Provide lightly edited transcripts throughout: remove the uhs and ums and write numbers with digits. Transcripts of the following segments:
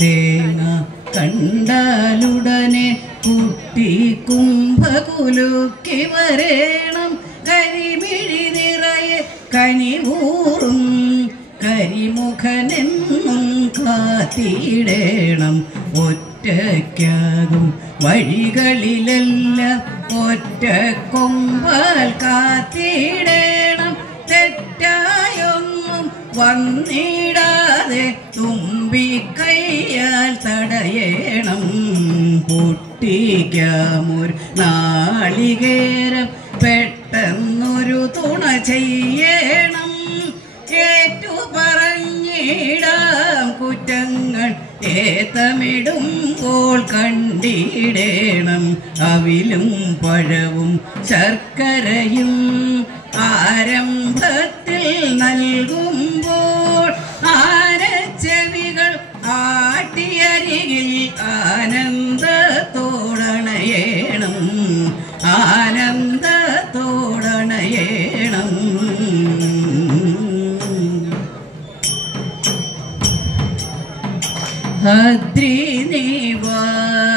തേങ്ങ കണ്ടാലുടനെ കുട്ടി കുംഭകുലുക്കി വരേണം. കരിമിഴി നിറയെ കനിവൂറും കരിമുഖനെന്നും കാത്തിടേണം. ഒറ്റയ്ക്കാകും വഴികളിലെല്ലാം ഒറ്റ കൊമ്പാൽ കാത്തിടേണം. തെറ്റായൊന്നും വന്നിടാതെ തുമ്പിക്കൈയാൽ തടയണം. പൊട്ടിക്കാമൊരു നാളികേരം പെട്ടെന്നൊരു തുണ ചെയ്യണം. ഏറ്റു പറഞ്ഞിടാം കുറ്റങ്ങൾ ഏത്തമിടുമ്പോൾ കണ്ടിടേണം. അവിലും പഴവും ശർക്കരയും ആരംഭത്തിൽ നൽകുമ്പോൾ ആനച്ചെവികൾ ആട്ടിയരികിൽ ആനന്ദത്തോടണയേണം. ആനന്ദത്തോടണയേണം.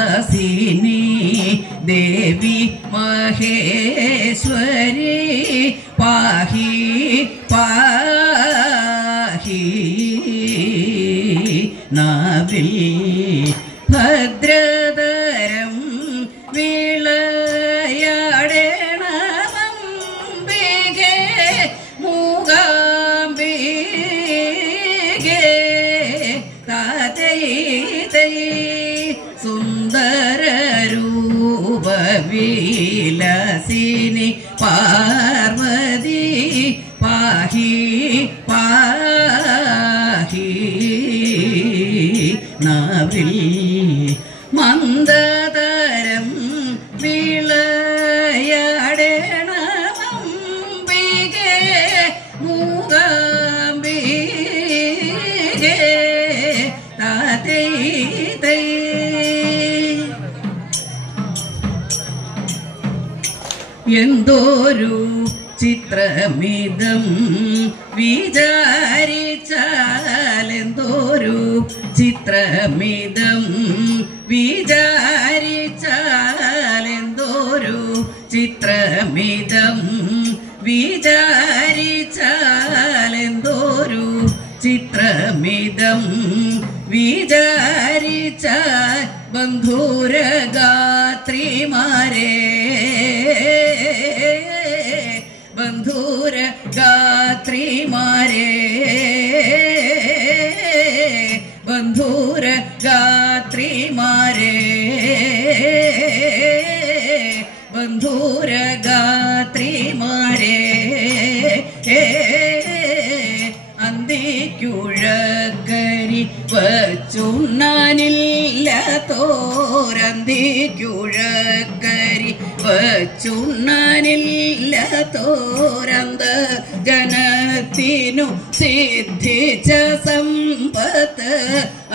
അദ്രിനിവാസിനി ദേവി മഹേശ്വരി പാഹി പാഹി. നാവിൽ ഭദ്രതരം വിളയാടേണമംബികേ മൂകാംബികേ. താതൈ സുന്ദരരൂപവിലാസിനി പാർവതി പാഹി പാഹി. നാവിൽ മന്ദതരം വിളയാടേണമംബികേ മൂകാംബികേ. താതൈ എന്തോരു ചിത്രമിതം വിചാരിച്ചാലെന്തോരു ചിത്രമിതം വിചാരിച്ചാലെന്തോരു ചിത്രമിതം വിചാരിച്ചാലെന്തോരു ചിത്രമിതം വിചാരിച്ചാൽ ബന്ധുരഗാത്രിമാരെ ബന്ധുരഗാത്രിമാരെ ബന്ധുരഗാത്രിമാരെ ബന്ധുരഗാത്രിമാരെ. അന്തിക്കുഴക്കരി വച്ചുണ്ണാനില്ലതോരന്തിക്കുഴക്കരി വച്ചുണ്ണാനില്ലതോരന്ത ജനത്തിനു സിദ്ധിച്ച സമ്പത്ത്.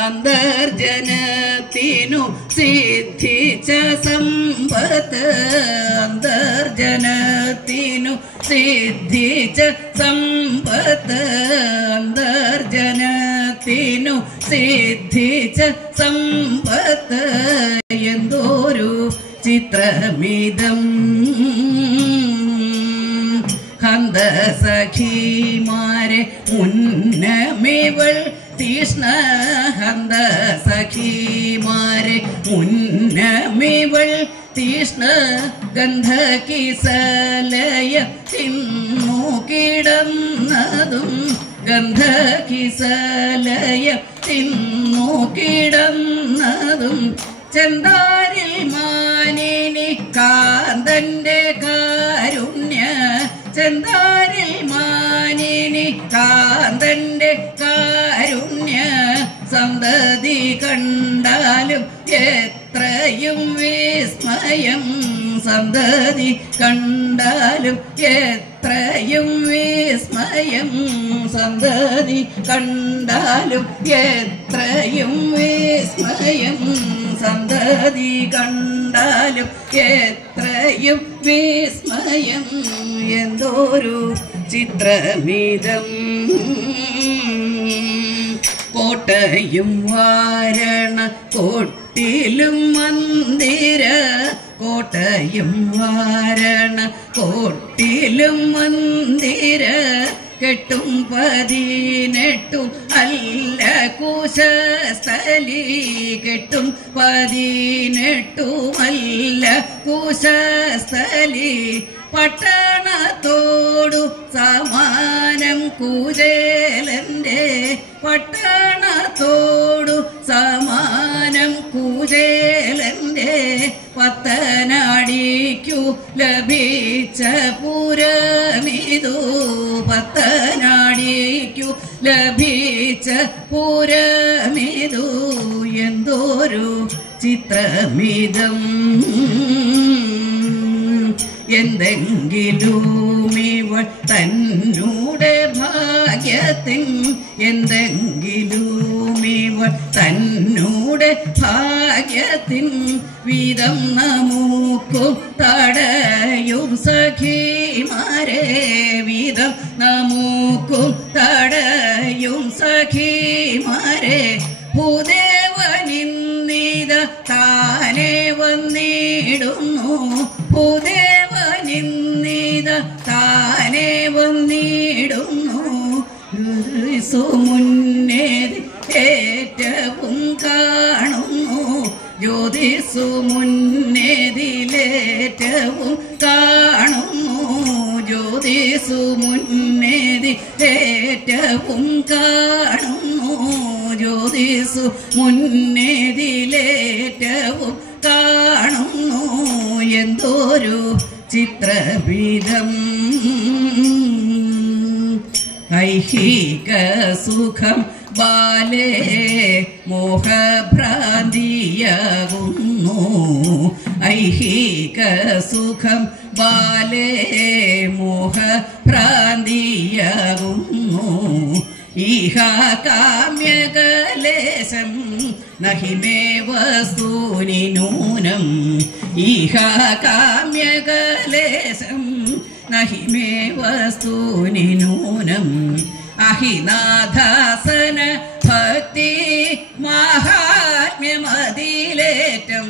അന്തർജനത്തിനു സിദ്ധിച്ച സമ്പത്ത്. അന്തർജനത്തിനു സിദ്ധിച്ച സമ്പത്ത്. അന്തർജനത്തിനു സിദ്ധിച്ച സമ്പത്ത്. എന്തോരു ചിത്രമിതം ഹന്തസഖിമാരെ മുന്നമിവൾ തീഷ്ണ. ഹന്തസഖിമാരെ മുന്നമിവൾ തീഷ്ണ. ഗന്ധകിസലയ തിന്നു കിടന്നതും ഗന്ധകിസലയ തിന്നു കിടന്നതും. ചെന്താരിൽ മാനിനി കാന്തന്റെ കാരുണ്യ. ചെന്താരിൽ മാനിനി കാന്തന്റെ കാരുണ്യ. സന്തതി കണ്ടാലും എത്രയും വിസ്മയം. സന്തതി കണ്ടാലും എത്രയും വിസ്മയം. സന്തതി കണ്ടാലും എത്രയും വിസ്മയം. സന്തതി കണ്ടാലും എത്രയും വിസ്മയം. എന്തോരു ചിത്രമിതം കോട്ടയും വാരണ കോട്ടിലും മന്ദിര കോട്ടയും വാരണ കോട്ടിലും മന്ദിര കെട്ടും 18 അല്ല കുശസ്ഥലി കെട്ടും 18 അല്ല കുശസ്ഥലി പട്ടണത്തോടു സമാനം കുചേലന്റെ പട്ടണത്തോടു സമാനം കുചേലന്റെ പത്തനാടിക്കു ലഭിച്ച പുരമിതു പത്തനാടിക്കു ലഭിച്ച പുരമിതു എന്തൊരു ചിത്രമിതം എന്തെങ്കിലും ഇവൾ തന്നൂടെ ഭാഗ്യത്തിൻ എന്തെങ്കിലും ഇവൾ തന്നൂടെ ഭാഗ്യത്തിൻ വീതം നമുക്കു തടയും സഖിമാരെ വീതം നമുക്കും തടയും സഖിമാരെ ഭൂദേവനിന്നിത താനെ വന്നിടുന്നു ഭൂദേവനിന്നിത താനെ വന്നിടുന്നു മുന്നേതി ഏറ്റവും കാണുന്നു ജ്യോതിസു മുന്നേതിലേറ്റവും കാണുന്നു ജ്യോതിസു മുന്നേതിലേറ്റവും കാണുന്നു ജ്യോതിസു മുന്നേതിലേറ്റവും കാണുന്നു എന്തൊരു ചിത്രഭീതം ഐഹിക സുഖം ബാലേ മോഹഭ്രാന്തിയാകുന്നു ഐഹിക സുഖം ബാലേ മോഹഭ്രാന്തിയാകുന്നു ഇഹ കാമ്യകലേശം നഹിമേ വസ്തൂനി നൂനം ഇഹ കാമ്യകലേശം നഹിമേ വസ്തൂനി നൂനം അഹിനാഥാസന ഭക്തി മഹാത്മ്യമതിലേറ്റം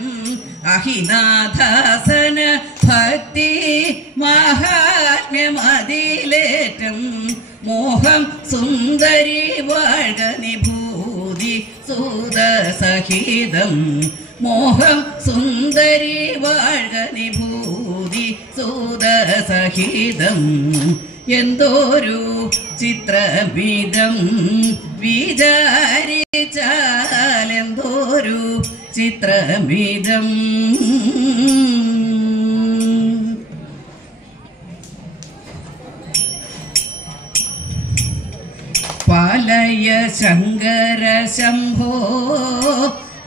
അഹിനാഥാസന ഭക്തി മഹാത്മ്യമതിലേറ്റം മോഹം സുന്ദരി വാഴ്ക നിഭൂതി സൂതസഹിതം മോഹം സുന്ദരി വാഴ്ക നിഭൂതി സൂതസഹിതം എന്തൊരു ചിത്രഭീതം വിചാരിച്ചാൽ എന്തൊരു ചിത്രഭീതം പാലയ ശങ്കര ശംഭോ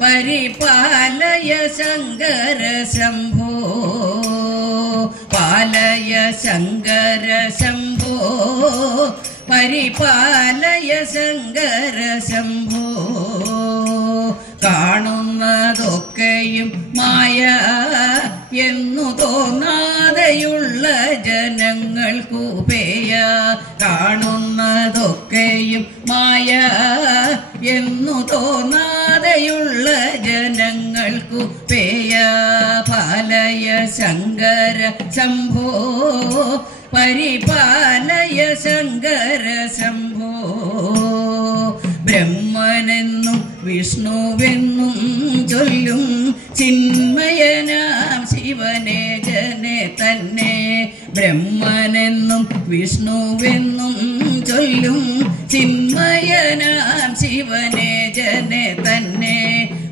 പരിപാലയ ശങ്കര ശംഭോ പാലയ ശങ്കര ശംഭോ പരിപാലയ ശങ്കര ശംഭോ കാണുന്നതൊക്കെയും മായ എന്നു തോന്നാതെയുള്ള ജനങ്ങൾക്കു പേയ കാണുന്നതൊക്കെയും മായ എന്നു തോന്നാതെയുള്ള ജനങ്ങൾക്കു പേയ പാലയ ശങ്കര ശംഭോ പരിപാലയ ശങ്കര ശംഭോ ബ്രഹ്മനെന്നും വിഷ്ണുവെന്നും ചൊല്ലും ചിന്മയനാം ശിവനെ ജനെ തന്നെ ബ്രഹ്മനെന്നും വിഷ്ണുവെന്നും ചൊല്ലും ചിന്മയനാം ശിവനെ ജനെ തന്നെ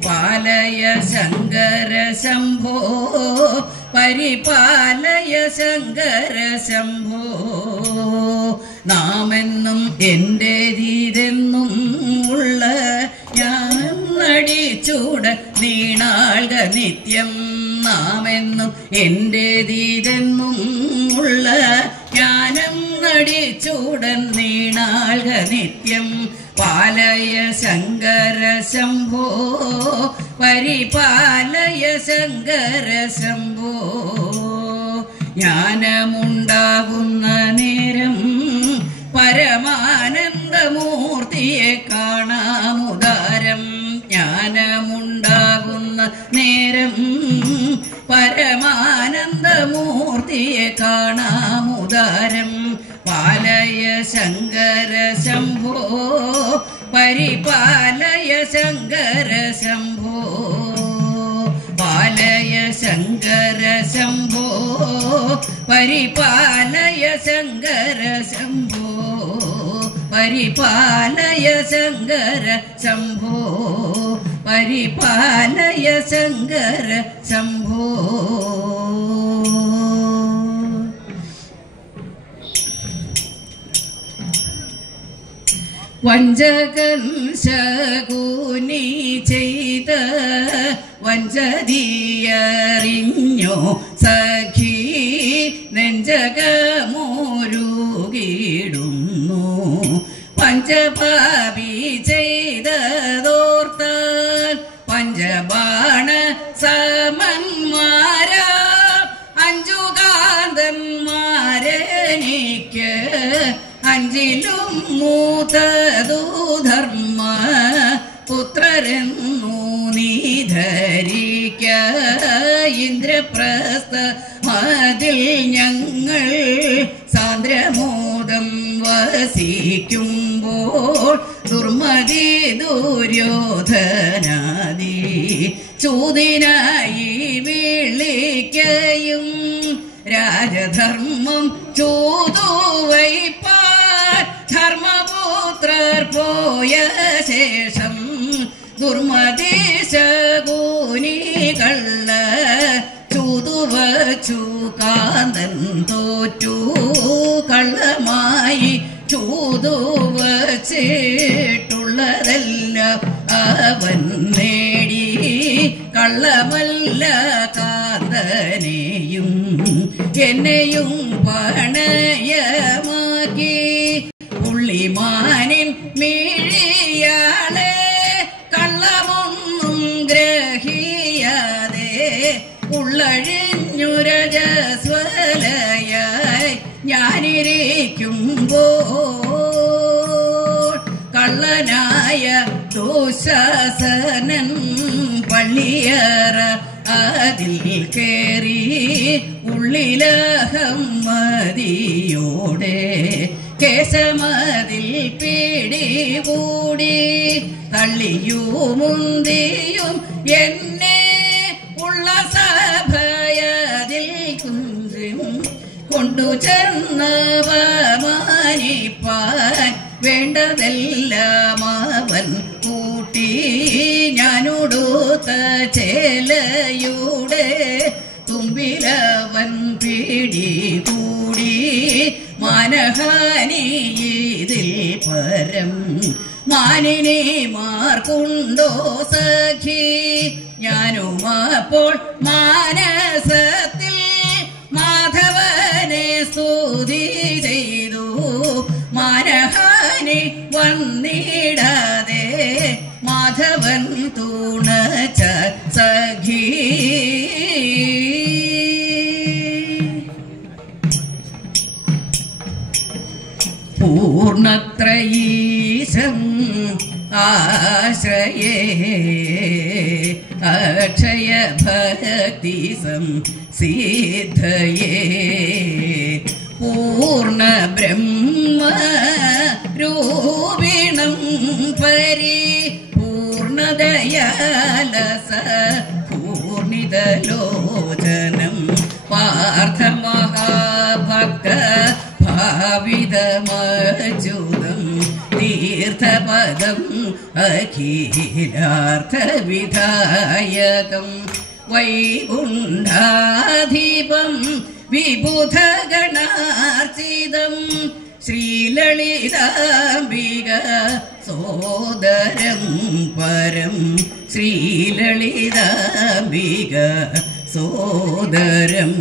പാലയ ശങ്കര ശംഭോ പരിപാലയ ശങ്കര ശംഭോ നാമെന്നും എന്റേതീരെന്നും ഉള്ള ഞാൻ നടിച്ചൂട നീണാൾക നിത്യം നാമെന്നും എന്റേതീരെന്നും ഉള്ള ജ്ഞാനം നടിച്ചൂടൻ നീണാൾക നിത്യം പാലയ ശങ്കര ശംഭോ പരിപാലയ ശങ്കര ശംഭോ ജ്ഞാനമുണ്ടാകുന്ന നേരം പരമാനന്ദമൂർത്തിയെ കാണാമോ നേരം പരമാനന്ദമൂർത്തിയെ കാണാമുദാരം പാലയ ശങ്കര ശംഭോ പരിപാലയ ശങ്കര ശംഭോ പാലയ ശങ്കര ശംഭോ പരിപാലയ ശങ്കര ശംഭോ പരിപാലയ ശങ്കര ശംഭോ പരിപാലയ ശങ്കര ശംഭോ വഞ്ചകൻ ശകുനി ചെയ്ത വഞ്ചതിയറിഞ്ഞോ സഖി നെഞ്ചകമോരുകിടുന്നു പഞ്ചപാപി ചെയ്തതോർത്താൽ പഞ്ചബാണ സമന്മാര അഞ്ചുകാന്തന്മാരെനിക്ക് അഞ്ചിലും മൂത്തതു ധർമ്മ പുത്രരെന്നു നീ ധരിക്ക ഇന്ദ്രപ്രസ്ഥ മതിൽ ഞങ്ങൾ സാന്ദ്രമോദം വസിക്കുമ്പോൾ ദുർമതി ദുര്യോധനാദി ചൂതിനായി വിളിക്കയും രാജധർമ്മം ചൂതുവയ്പാൻ ധർമ്മപുത്രർ പോയ ശേഷം ദുർമതി ശകുനി കള്ള ചൂതുവച്ചു കാന്തൻ തോറ്റു കള്ളമായി ചൂതുവച്ചിട്ടുള്ളതെല്ലാം അവൻ നേടി കള്ളമല്ല കാന്തനെയും എന്നെയും പണയമാക്കി പുള്ളിമാനിൻ മിഴിയാളെ കള്ളമൊന്നും ഗ്രഹിയാതെ ഉള്ളഴിഞ്ഞുരജസ്വലയായി ഞാനിരിക്കുമ്പോൾ കള്ളനായ ദുശാസനൻ പള്ളിയറ അതിൽ കേറി ഉള്ളിലഹം മതിയോടെ കേശമതിൽ പിടികൂടി തള്ളിയുമുന്തിയും എന്നെ ഉള്ള സഭയതിൽ കുഞ്ചും കൊണ്ടു ചെന്നവമാനിപ്പാൻ വേണ്ടതെല്ലാം അവൻ കൂട്ടി ഞാനുടുത്ത ചേലയുടെ തുമ്പിലവൻ പിടികൂടി മാനഹാനി ഇതിൽ പരം മാനിനെ മാർക്കുണ്ടോ സഖി ഞാനും അപ്പോൾ മാനസത്തിൽ മാധവനെ സ്തുതി ചെയ്തു മാനഹാനി വന്നിടാതെ മാധവൻ തുണച്ച സഖി പൂർണത്രയീശം ആശ്രയേ അക്ഷയ ഭക്തി സംസിദ്ധയേ പൂർണ്ണ ബ്രഹ്മ രൂപിണം പരിപൂർണദയാലസ പൂർണിതലോചനം പാർത്ഥമഹാഭക്ത ഭാവിതമച്യുതം തീർത്ഥപദം അഖിലാർത്ഥവിധായകം വൈകുണ്ഠാധിപം വിബുധഗണാർച്ചിതം ശ്രീലളിതാംബിക സോദരം പരം ശ്രീലളിതാംബിക സോദരം